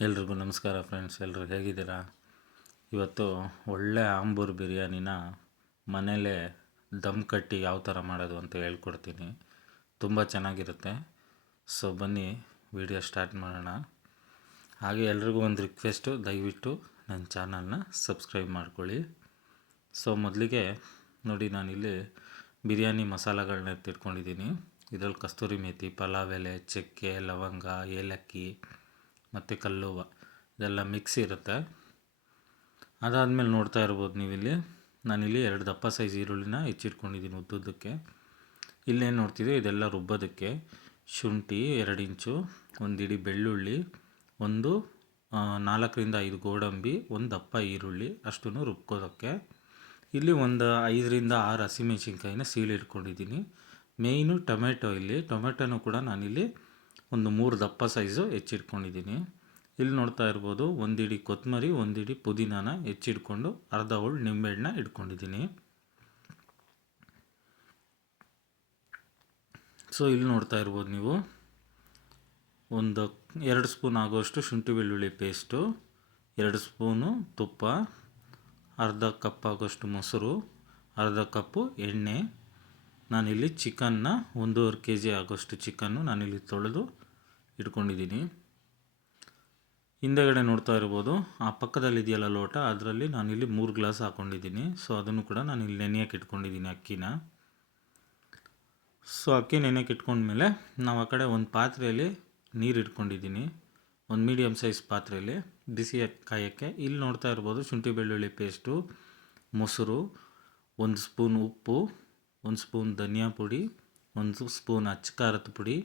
ಎಲ್ರಿಗೂ ನಮಸ್ಕಾರ ಫ್ರೆಂಡ್ಸ್ ಎಲ್ಲರೂ ಹೇಗಿದ್ದೀರಾ? ಇವತ್ತು ಒಳ್ಳೆ ಆಂಬೂರ್ ಬಿರಿಯಾನಿನ ಮನೇಲೇ ದಮ್ ಕಟ್ಟಿ ಯಾವ ಥರ ಮಾಡೋದು ಅಂತ ಹೇಳ್ಕೊಡ್ತೀನಿ. ತುಂಬ ಚೆನ್ನಾಗಿರುತ್ತೆ. ಸೊ, ಬನ್ನಿ, ವಿಡಿಯೋ ಸ್ಟಾರ್ಟ್ ಮಾಡೋಣ. ಹಾಗೆ ಎಲ್ರಿಗೂ ಒಂದು ರಿಕ್ವೆಸ್ಟು, ದಯವಿಟ್ಟು ನನ್ನ ಚಾನಲ್ನ ಸಬ್ಸ್ಕ್ರೈಬ್ ಮಾಡ್ಕೊಳ್ಳಿ. ಸೊ, ಮೊದಲಿಗೆ ನೋಡಿ, ನಾನಿಲ್ಲಿ ಬಿರಿಯಾನಿ ಮಸಾಲಗಳನ್ನ ಎತ್ತಿಟ್ಕೊಂಡಿದ್ದೀನಿ. ಇದರಲ್ಲಿ ಕಸ್ತೂರಿ ಮೇಥಿ ಪಲಾವ್ ಎಲೆ, ಚಕ್ಕೆ, ಲವಂಗ, ಏಲಕ್ಕಿ ಮತ್ತು ಕಲ್ಲುವ, ಇದೆಲ್ಲ ಮಿಕ್ಸ್ ಇರುತ್ತೆ. ಅದಾದಮೇಲೆ ನೋಡ್ತಾ ಇರ್ಬೋದು ನೀವಿಲ್ಲಿ. ನಾನಿಲ್ಲಿ ಎರಡು ದಪ್ಪ ಸೈಜ್ ಈರುಳ್ಳಿನ ಹೆಚ್ಚಿಟ್ಕೊಂಡಿದ್ದೀನಿ ಉದ್ದುದ್ದಕ್ಕೆ. ಇಲ್ಲೇನು ನೋಡ್ತಿದ್ದೀವಿ ಇದೆಲ್ಲ ರುಬ್ಬೋದಕ್ಕೆ. ಶುಂಠಿ ಎರಡು ಇಂಚು, ಒಂದು ಇಡೀ ಬೆಳ್ಳುಳ್ಳಿ, ಒಂದು ನಾಲ್ಕರಿಂದ ಐದು ಗೋಡಂಬಿ, ಒಂದು ದಪ್ಪ ಈರುಳ್ಳಿ ಅಷ್ಟನ್ನು ರುಬ್ಕೋದಕ್ಕೆ. ಇಲ್ಲಿ ಒಂದು ಐದರಿಂದ ಆರು ಹಸಿಮೆಣ್ಸಿನ್ಕಾಯಿನ ಸೀಳಿಟ್ಕೊಂಡಿದ್ದೀನಿ ಮೇಯ್ನು ಟೊಮೆಟೊ ಇಲ್ಲಿ. ಟೊಮೆಟೊನೂ ಕೂಡ ನಾನಿಲ್ಲಿ ಒಂದು ಮೂರು ದಪ್ಪ ಸೈಜು ಹೆಚ್ಚಿಟ್ಕೊಂಡಿದ್ದೀನಿ. ಇಲ್ಲಿ ನೋಡ್ತಾ ಇರ್ಬೋದು ಒಂದಿಡಿ ಕೊತ್ತಂಬರಿ ಒಂದಿಡಿ ಪುದೀನಾನ ಹೆಚ್ಚಿಟ್ಕೊಂಡು ಅರ್ಧ ಹೋಳು ನಿಂಬೆಹಣ್ಣನ್ನ ಇಟ್ಕೊಂಡಿದ್ದೀನಿ. ಸೊ ಇಲ್ಲಿ ನೋಡ್ತಾ ಇರ್ಬೋದು ನೀವು. ಒಂದು ಎರಡು ಸ್ಪೂನ್ ಆಗೋಷ್ಟು ಶುಂಠಿ ಬೆಳ್ಳುಳ್ಳಿ ಪೇಸ್ಟು ಎರಡು ಸ್ಪೂನು ತುಪ್ಪ, ಅರ್ಧ ಕಪ್ ಆಗೋಷ್ಟು ಮೊಸರು, ಅರ್ಧ ಕಪ್ಪು ಎಣ್ಣೆ. ನಾನಿಲ್ಲಿ ಚಿಕನ್ನ ಒಂದೂವರೆ ಕೆ ಜಿ ಆಗೋಷ್ಟು ಚಿಕನ್ನು ನಾನಿಲ್ಲಿ ತೊಳೆದು ಇಟ್ಕೊಂಡಿದ್ದೀನಿ. ಹಿಂದೆಗಡೆ ನೋಡ್ತಾ ಇರ್ಬೋದು, ಆ ಪಕ್ಕದಲ್ಲಿ ಇದೆಯಲ್ಲ ಲೋಟ, ಅದರಲ್ಲಿ ನಾನಿಲ್ಲಿ ಮೂರು ಗ್ಲಾಸ್ ಹಾಕ್ಕೊಂಡಿದ್ದೀನಿ ಸೊ ಅದನ್ನು ಕೂಡ ನಾನು ಇಲ್ಲಿ ನೆನೆಯಕ್ಕೆ ಇಟ್ಕೊಂಡಿದ್ದೀನಿ ಅಕ್ಕಿನ. ಸೊ ಅಕ್ಕಿ ನೆನೆಯಕ್ಕೆ ಇಟ್ಕೊಂಡ್ಮೇಲೆ ನಾವು ಆ ಕಡೆ ಒಂದು ಪಾತ್ರೆಯಲ್ಲಿ ನೀರು ಇಟ್ಕೊಂಡಿದ್ದೀನಿ. ಒಂದು ಮೀಡಿಯಮ್ ಸೈಜ್ ಪಾತ್ರೆಯಲ್ಲಿ ಬಿಸಿ ಕಾಯೋಕ್ಕೆ ಇಲ್ಲಿ ನೋಡ್ತಾ ಇರ್ಬೋದು ಶುಂಠಿ ಬೆಳ್ಳುಳ್ಳಿ ಪೇಸ್ಟು, ಮೊಸರು, ಒಂದು ಸ್ಪೂನ್ ಉಪ್ಪು, ಒಂದು ಸ್ಪೂನ್ ಧನಿಯಾ ಪುಡಿ, ಒಂದು ಸ್ಪೂನ್ ಅಚ್ಚ ಖಾರದ ಪುಡಿ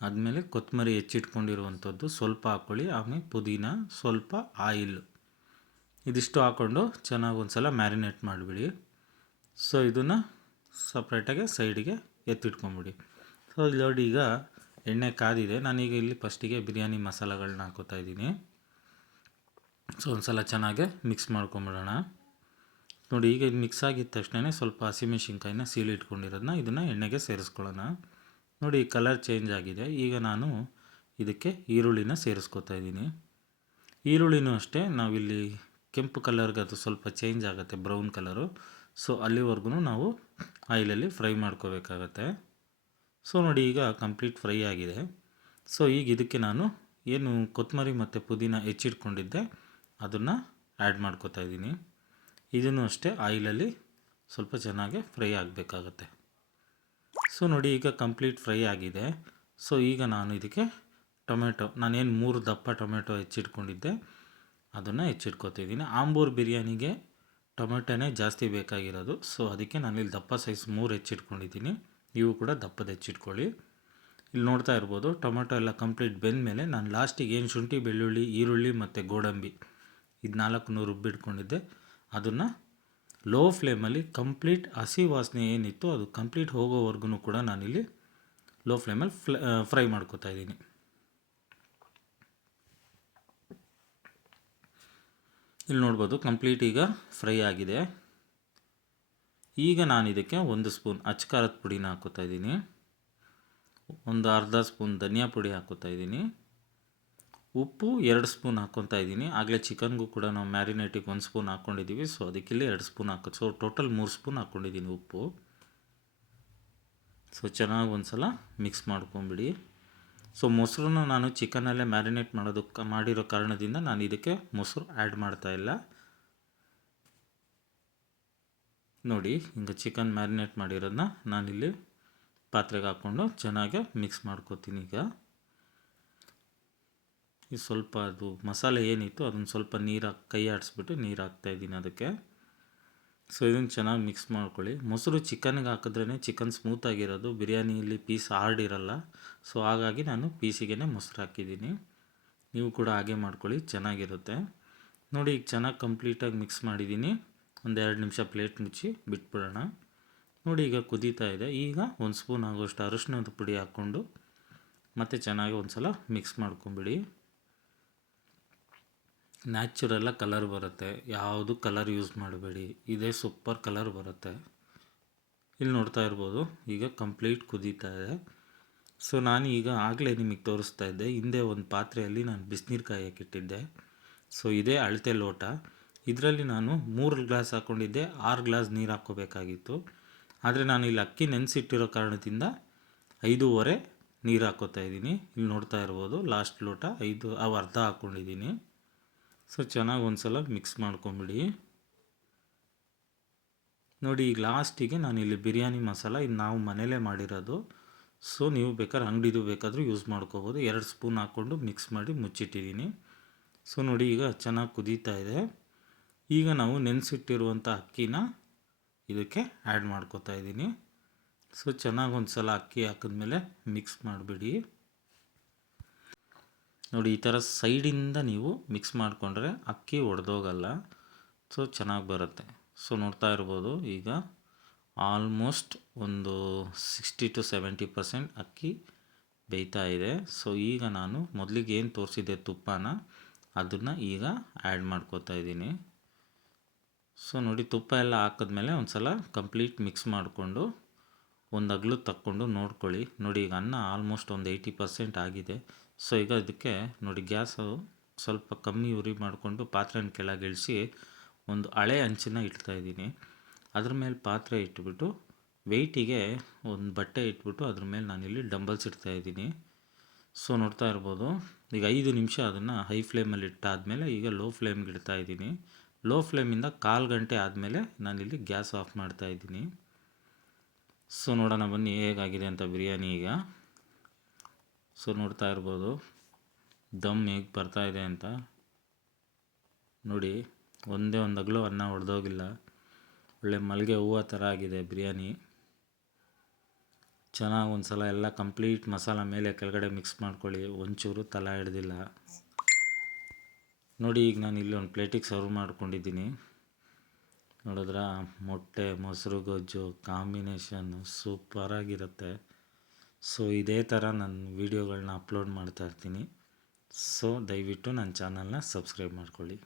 ಆದಮೇಲೆ ಕೊತ್ತಂಬರಿ ಹೆಚ್ಚಿಟ್ಕೊಂಡಿರುವಂಥದ್ದು ಸ್ವಲ್ಪ ಹಾಕ್ಕೊಳ್ಳಿ, ಆಮೇಲೆ ಪುದೀನ, ಸ್ವಲ್ಪ ಆಯಿಲ್. ಇದಿಷ್ಟು ಹಾಕ್ಕೊಂಡು ಚೆನ್ನಾಗಿ ಒಂದು ಸಲ ಮ್ಯಾರಿನೇಟ್ ಮಾಡಿಬಿಡಿ. ಸೊ, ಇದನ್ನು ಸಪ್ರೇಟಾಗಿ ಸೈಡಿಗೆ ಎತ್ತಿಟ್ಕೊಂಬಿಡಿ. ಸೊ ಇಲ್ಲಿ ನೋಡಿ, ಈಗ ಎಣ್ಣೆ ಕಾದಿದೆ. ನಾನೀಗ ಇಲ್ಲಿ ಫಸ್ಟಿಗೆ ಬಿರಿಯಾನಿ ಮಸಾಲೆಗಳನ್ನ ಹಾಕೋತಾ ಇದ್ದೀನಿ. ಸೊ ಒಂದು ಸಲ ಚೆನ್ನಾಗಿ ಮಿಕ್ಸ್ ಮಾಡ್ಕೊಂಬಿಡೋಣ. ನೋಡಿ, ಈಗ ಮಿಕ್ಸ್ ಆಗಿದ ತಕ್ಷಣ ಸ್ವಲ್ಪ ಹಸಿಮೆಣ್ಸಿನ್ಕಾಯಿನ ಸೀಳಿ ಇಟ್ಕೊಂಡಿರೋದನ್ನ ಇದನ್ನು ಎಣ್ಣೆಗೆ ಸೇರಿಸ್ಕೊಳ್ಳೋಣ. ನೋಡಿ ಕಲರ್ ಚೇಂಜ್ ಆಗಿದೆ. ಈಗ ನಾನು ಇದಕ್ಕೆ ಈರುಳ್ಳಿನ ಸೇರಿಸ್ಕೊತಾ ಇದ್ದೀನಿ. ಈರುಳ್ಳಿನೂ ಅಷ್ಟೇ, ನಾವಿಲ್ಲಿ ಕೆಂಪು ಕಲರ್ಗೆ ಅದು ಸ್ವಲ್ಪ ಚೇಂಜ್ ಆಗುತ್ತೆ, ಬ್ರೌನ್ ಕಲರು. ಸೊ, ಅಲ್ಲಿವರೆಗೂ ನಾವು ಆಯಿಲಲ್ಲಿ ಫ್ರೈ ಮಾಡ್ಕೋಬೇಕಾಗತ್ತೆ. ಸೊ, ನೋಡಿ ಈಗ ಕಂಪ್ಲೀಟ್ ಫ್ರೈ ಆಗಿದೆ. ಸೊ, ಈಗ ಇದಕ್ಕೆ ನಾನು ಏನು ಕೊತ್ತಂಬರಿ ಮತ್ತು ಪುದೀನ ಹೆಚ್ಚಿಟ್ಕೊಂಡಿದ್ದೆ, ಅದನ್ನು ಆ್ಯಡ್ ಮಾಡ್ಕೋತಾ ಇದ್ದೀನಿ. ಇದನ್ನು ಅಷ್ಟೇ ಆಯಿಲಲ್ಲಿ ಸ್ವಲ್ಪ ಚೆನ್ನಾಗಿ ಫ್ರೈ ಆಗಬೇಕಾಗತ್ತೆ. ಸೊ ನೋಡಿ ಈಗ ಕಂಪ್ಲೀಟ್ ಫ್ರೈ ಆಗಿದೆ. ಸೊ ಈಗ ನಾನು ಇದಕ್ಕೆ ಟೊಮೆಟೊ ನಾನೇನು ಮೂರು ದಪ್ಪ ಟೊಮೆಟೊ ಹೆಚ್ಚಿಟ್ಕೊಂಡಿದ್ದೆ, ಅದನ್ನು ಹೆಚ್ಚಿಟ್ಕೊತಿದ್ದೀನಿ ಆಂಬೂರ್ ಬಿರಿಯಾನಿಗೆ ಟೊಮೆಟೊನೇ ಜಾಸ್ತಿ ಬೇಕಾಗಿರೋದು. ಸೊ ಅದಕ್ಕೆ ನಾನಿಲ್ಲಿ ದಪ್ಪ ಸೈಜ್ ಮೂರು ಹೆಚ್ಚಿಟ್ಕೊಂಡಿದ್ದೀನಿ. ನೀವು ಕೂಡ ದಪ್ಪದ ಹೆಚ್ಚಿಟ್ಕೊಳ್ಳಿ. ಇಲ್ಲಿ ನೋಡ್ತಾ ಇರ್ಬೋದು ಟೊಮೆಟೊ ಎಲ್ಲ ಕಂಪ್ಲೀಟ್ ಬೆಂದ ಮೇಲೆ ನಾನು ಲಾಸ್ಟಿಗೆ ಏನು ಶುಂಠಿ, ಬೆಳ್ಳುಳ್ಳಿ, ಈರುಳ್ಳಿ ಮತ್ತು ಗೋಡಂಬಿ ಇದು ನಾಲ್ಕು ರುಬ್ಬಿಟ್ಕೊಂಡಿದ್ದೆ. ಅದನ್ನು ಲೋ ಫ್ಲೇಮಲ್ಲಿ ಕಂಪ್ಲೀಟ್ ಹಸಿ ವಾಸನೆ ಏನಿತ್ತು ಅದು ಕಂಪ್ಲೀಟ್ ಹೋಗೋವರೆಗೂ ಕೂಡ ನಾನಿಲ್ಲಿ ಲೋ ಫ್ಲೇಮಲ್ಲಿ ಫ್ಲ ಫ್ರೈ ಮಾಡ್ಕೋತಾ ಇದ್ದೀನಿ. ಇಲ್ಲಿ ನೋಡ್ಬೋದು ಕಂಪ್ಲೀಟ್ ಈಗ ಫ್ರೈ ಆಗಿದೆ. ಈಗ ನಾನು ಇದಕ್ಕೆ ಒಂದು ಸ್ಪೂನ್ ಅಚ್ಕಾರದ ಪುಡಿನ ಹಾಕೋತಾ ಇದ್ದೀನಿ. ಒಂದು ಅರ್ಧ ಸ್ಪೂನ್ ಧನಿಯಾ ಪುಡಿ ಹಾಕೋತಾ ಇದ್ದೀನಿ. ಉಪ್ಪು ಎರಡು ಸ್ಪೂನ್ ಹಾಕ್ಕೊತಾ ಇದ್ದೀನಿ. ಆಗಲೇ ಚಿಕನ್ಗೂ ಕೂಡ ನಾವು ಮ್ಯಾರಿನೇಟಿಗೆ ಒಂದು ಸ್ಪೂನ್ ಹಾಕ್ಕೊಂಡಿದ್ದೀವಿ ಸೊ ಅದಕ್ಕಿಲ್ಲಿ ಎರಡು ಸ್ಪೂನ್ ಹಾಕೋ ಸೊ ಟೋಟಲ್ ಮೂರು ಸ್ಪೂನ್ ಹಾಕ್ಕೊಂಡಿದ್ದೀನಿ ಉಪ್ಪು. ಸೊ ಚೆನ್ನಾಗಿ ಒಂದು ಸಲ ಮಿಕ್ಸ್ ಮಾಡ್ಕೊಂಬಿಡಿ. ಸೊ ಮೊಸರನ್ನ ನಾನು ಚಿಕನಲ್ಲೇ ಮ್ಯಾರಿನೇಟ್ ಮಾಡೋದಕ್ಕೆ ಮಾಡಿರೋ ಕಾರಣದಿಂದ ನಾನು ಇದಕ್ಕೆ ಮೊಸರು ಆ್ಯಡ್ ಮಾಡ್ತಾ ಇಲ್ಲ. ನೋಡಿ, ಹಿಂಗೆ ಚಿಕನ್ ಮ್ಯಾರಿನೇಟ್ ಮಾಡಿರೋದನ್ನ ನಾನಿಲ್ಲಿ ಪಾತ್ರೆಗೆ ಹಾಕ್ಕೊಂಡು ಚೆನ್ನಾಗಿ ಮಿಕ್ಸ್ ಮಾಡ್ಕೋತೀನಿ ಈಗ. ಈ ಸ್ವಲ್ಪ ಅದು ಮಸಾಲೆ ಏನಿತ್ತು ಅದನ್ನು ಸ್ವಲ್ಪ ನೀರು ಕೈ ಆಡಿಸ್ಬಿಟ್ಟು ನೀರು ಹಾಕ್ತಾಯಿದ್ದೀನಿ ಅದಕ್ಕೆ. ಸೊ ಇದನ್ನು ಚೆನ್ನಾಗಿ ಮಿಕ್ಸ್ ಮಾಡ್ಕೊಳ್ಳಿ. ಮೊಸರು ಚಿಕನ್ಗೆ ಹಾಕಿದ್ರೇ ಚಿಕನ್ ಸ್ಮೂತಾಗಿರೋದು ಬಿರಿಯಾನಿಯಲ್ಲಿ ಪೀಸ್ ಹಾರ್ಡ್ ಇರಲ್ಲ. ಸೊ ಹಾಗಾಗಿ ನಾನು ಪೀಸಿಗೆ ಮೊಸರು ಹಾಕಿದ್ದೀನಿ. ನೀವು ಕೂಡ ಹಾಗೆ ಮಾಡ್ಕೊಳ್ಳಿ, ಚೆನ್ನಾಗಿರುತ್ತೆ. ನೋಡಿ, ಈಗ ಚೆನ್ನಾಗಿ ಕಂಪ್ಲೀಟಾಗಿ ಮಿಕ್ಸ್ ಮಾಡಿದ್ದೀನಿ. ಒಂದೆರಡು ನಿಮಿಷ ಪ್ಲೇಟ್ ಮುಚ್ಚಿ ಬಿಟ್ಬಿಡೋಣ. ನೋಡಿ, ಈಗ ಕುದೀತಾ ಇದೆ. ಈಗ ಒಂದು ಸ್ಪೂನ್ ಆಗೋಷ್ಟು ಅರಶಿನದ ಪುಡಿ ಹಾಕ್ಕೊಂಡು ಮತ್ತು ಚೆನ್ನಾಗಿ ಒಂದು ಸಲ ಮಿಕ್ಸ್ ಮಾಡ್ಕೊಂಬಿಡಿ. ನ್ಯಾಚುರಲ್ಲ ಕಲರ್ ಬರುತ್ತೆ. ಯಾವುದು ಕಲರ್ ಯೂಸ್ ಮಾಡಬೇಡಿ. ಇದೇ ಸೂಪರ್ ಕಲರ್ ಬರುತ್ತೆ. ಇಲ್ಲಿ ನೋಡ್ತಾ ಇರ್ಬೋದು. ಈಗ ಕಂಪ್ಲೀಟ್ ಕುದೀತಾ ಇದೆ. ಸೊ ನಾನು ಈಗ ಆಗಲೇ ನಿಮಗೆ ತೋರಿಸ್ತಾ ಇದ್ದೆ. ಹಿಂದೆ ಒಂದು ಪಾತ್ರೆಯಲ್ಲಿ ನಾನು ಬಿಸಿನೀರು ಕಾಯಕ್ಕೆ ಇಟ್ಟಿದ್ದೆ. ಸೊ ಇದೇ ಅಳತೆ ಲೋಟ. ಇದರಲ್ಲಿ ನಾನು ಮೂರು ಗ್ಲಾಸ್ ಹಾಕ್ಕೊಂಡಿದ್ದೆ ಆರು ಗ್ಲಾಸ್ ನೀರು ಹಾಕ್ಕೋಬೇಕಾಗಿತ್ತು. ಆದರೆ ನಾನು ಇಲ್ಲಿ ಅಕ್ಕಿ ನೆನೆಸಿಟ್ಟಿರೋ ಕಾರಣದಿಂದ ಐದೂವರೆ ನೀರು ಹಾಕ್ಕೋತಾ ಇದ್ದೀನಿ. ಇಲ್ಲಿ ನೋಡ್ತಾ ಇರ್ಬೋದು ಲಾಸ್ಟ್ ಲೋಟ ಐದು, ಅವು ಅರ್ಧ ಹಾಕ್ಕೊಂಡಿದ್ದೀನಿ ಸೊ, ಚೆನ್ನಾಗಿ ಒಂದು ಸಲ ಮಿಕ್ಸ್ ಮಾಡ್ಕೊಂಬಿಡಿ. ನೋಡಿ, ಈಗ ಲಾಸ್ಟಿಗೆ ನಾನು ಇಲ್ಲಿ ಬಿರಿಯಾನಿ ಮಸಾಲ ಇದು ನಾವು ಮನೇಲೇ ಮಾಡಿರೋದು. ಸೊ, ನೀವು ಬೇಕಾದ್ರೆ ಅಂಗಡಿದು ಬೇಕಾದರೂ ಯೂಸ್ ಮಾಡ್ಕೋಬೋದು. ಎರಡು ಸ್ಪೂನ್ ಹಾಕ್ಕೊಂಡು ಮಿಕ್ಸ್ ಮಾಡಿ ಮುಚ್ಚಿಟ್ಟಿದ್ದೀನಿ. ಸೊ, ನೋಡಿ, ಈಗ ಚೆನ್ನಾಗಿ ಕುದೀತಾ ಇದೆ. ಈಗ ನಾವು ನೆನೆಸಿಟ್ಟಿರುವಂಥ ಅಕ್ಕಿನ ಇದಕ್ಕೆ ಆ್ಯಡ್ ಮಾಡ್ಕೋತಾ ಇದ್ದೀನಿ. ಸೊ, ಚೆನ್ನಾಗಿ ಒಂದು ಸಲ ಅಕ್ಕಿ ಹಾಕಿದ್ಮೇಲೆ ಮಿಕ್ಸ್ ಮಾಡಿಬಿಡಿ. ನೋಡಿ, ಈ ಥರ ಸೈಡಿಂದ ನೀವು ಮಿಕ್ಸ್ ಮಾಡಿಕೊಂಡ್ರೆ ಅಕ್ಕಿ ಒಡೆದೋಗಲ್ಲ. ಸೊ, ಚೆನ್ನಾಗಿ ಬರುತ್ತೆ. ಸೊ, ನೋಡ್ತಾ ಇರ್ಬೋದು, ಈಗ ಆಲ್ಮೋಸ್ಟ್ ಒಂದು ಸಿಕ್ಸ್ಟಿ ಟು ಸೆವೆಂಟಿ ಪರ್ಸೆಂಟ್ ಅಕ್ಕಿ ಬೇಯ್ತಾ ಇದೆ. ಸೊ, ಈಗ ನಾನು ಮೊದಲಿಗೆ ಏನು ತೋರಿಸಿದ್ದೆ ತುಪ್ಪನ, ಅದನ್ನು ಈಗ ಆ್ಯಡ್ ಮಾಡ್ಕೋತಾ ಇದ್ದೀನಿ. ಸೊ, ನೋಡಿ, ತುಪ್ಪ ಎಲ್ಲ ಹಾಕಿದ್ಮೇಲೆ ಒಂದು ಸಲ ಕಂಪ್ಲೀಟ್ ಮಿಕ್ಸ್ ಮಾಡಿಕೊಂಡು ಒಂದು ಅಗ್ಲು ತಕ್ಕೊಂಡು ನೋಡ್ಕೊಳ್ಳಿ. ನೋಡಿ, ಈಗ ಅನ್ನ ಆಲ್ಮೋಸ್ಟ್ ಒಂದು ಏಯ್ಟಿ ಪರ್ಸೆಂಟ್ ಆಗಿದೆ. ಸೊ ಈಗ ಇದಕ್ಕೆ ನೋಡಿ, ಗ್ಯಾಸು ಸ್ವಲ್ಪ ಕಮ್ಮಿ ಉರಿ ಮಾಡಿಕೊಂಡು ಪಾತ್ರೆನ ಕೆಳಗೆ ಇಳಿಸಿ ಒಂದು ಹಳೆ ಹಂಚನ್ನ ಇಡ್ತಾಯಿದ್ದೀನಿ ಅದ್ರ ಮೇಲೆ ಪಾತ್ರೆ ಇಟ್ಬಿಟ್ಟು ವೆಯ್ಟಿಗೆ ಒಂದು ಬಟ್ಟೆ ಇಟ್ಬಿಟ್ಟು ಅದ್ರ ಮೇಲೆ ನಾನಿಲ್ಲಿ ಡಂಬಲ್ಸ್ ಇಡ್ತಾಯಿದ್ದೀನಿ ಸೊ ನೋಡ್ತಾ ಇರ್ಬೋದು. ಈಗ ಐದು ನಿಮಿಷ ಅದನ್ನು ಹೈ ಫ್ಲೇಮಲ್ಲಿ ಇಟ್ಟಾದಮೇಲೆ ಈಗ ಲೋ ಫ್ಲೇಮ್ಗೆ ಇಡ್ತಾ ಇದ್ದೀನಿ. ಲೋ ಫ್ಲೇಮಿಂದ ಕಾಲು ಗಂಟೆ ಆದಮೇಲೆ ನಾನಿಲ್ಲಿ ಗ್ಯಾಸ್ ಆಫ್ ಮಾಡ್ತಾ ಇದ್ದೀನಿ. ಸೊ ನೋಡೋಣ ಬನ್ನಿ ಹೇಗಾಗಿದೆ ಅಂತ ಬಿರಿಯಾನಿ ಈಗ. ಸೊ ನೋಡ್ತಾ ಇರ್ಬೋದು, ದಮ್ ಹೇಗೆ ಬರ್ತಾ ಇದೆ ಅಂತ. ನೋಡಿ, ಒಂದೇ ಒಂದು ಅಗಲು ಅನ್ನ ಹೊಡೆದೋಗಿಲ್ಲ ಒಳ್ಳೆ ಮಲ್ಲಿಗೆ ಹೂವು ಥರ ಆಗಿದೆ ಬಿರಿಯಾನಿ. ಚೆನ್ನಾಗಿ ಒಂದು ಸಲ ಎಲ್ಲ ಕಂಪ್ಲೀಟ್ ಮಸಾಲ ಮೇಲೆ ಕೆಳಗಡೆ ಮಿಕ್ಸ್ ಮಾಡ್ಕೊಳ್ಳಿ, ಒಂಚೂರು ತಲೆ ಹಿಡ್ದಿಲ್ಲ. ನೋಡಿ, ಈಗ ನಾನು ಇಲ್ಲಿ ಒಂದು ಪ್ಲೇಟಿಗೆ ಸರ್ವ್ ಮಾಡ್ಕೊಂಡಿದ್ದೀನಿ. ನೋಡಿದ್ರ? ಮೊಟ್ಟೆ, ಮೊಸರು, ಗೊಜ್ಜು ಕಾಂಬಿನೇಷನ್ನು ಸೂಪರಾಗಿರುತ್ತೆ ಸೊ ಇದೇ ಥರ ನನ್ನ ವೀಡಿಯೋಗಳನ್ನ ಅಪ್ಲೋಡ್ ಮಾಡ್ತಾ ಇರ್ತೀನಿ. ಸೊ ದಯವಿಟ್ಟು ನನ್ನ ಚಾನಲ್ನ ಸಬ್ಸ್ಕ್ರೈಬ್ ಮಾಡ್ಕೊಳ್ಳಿ.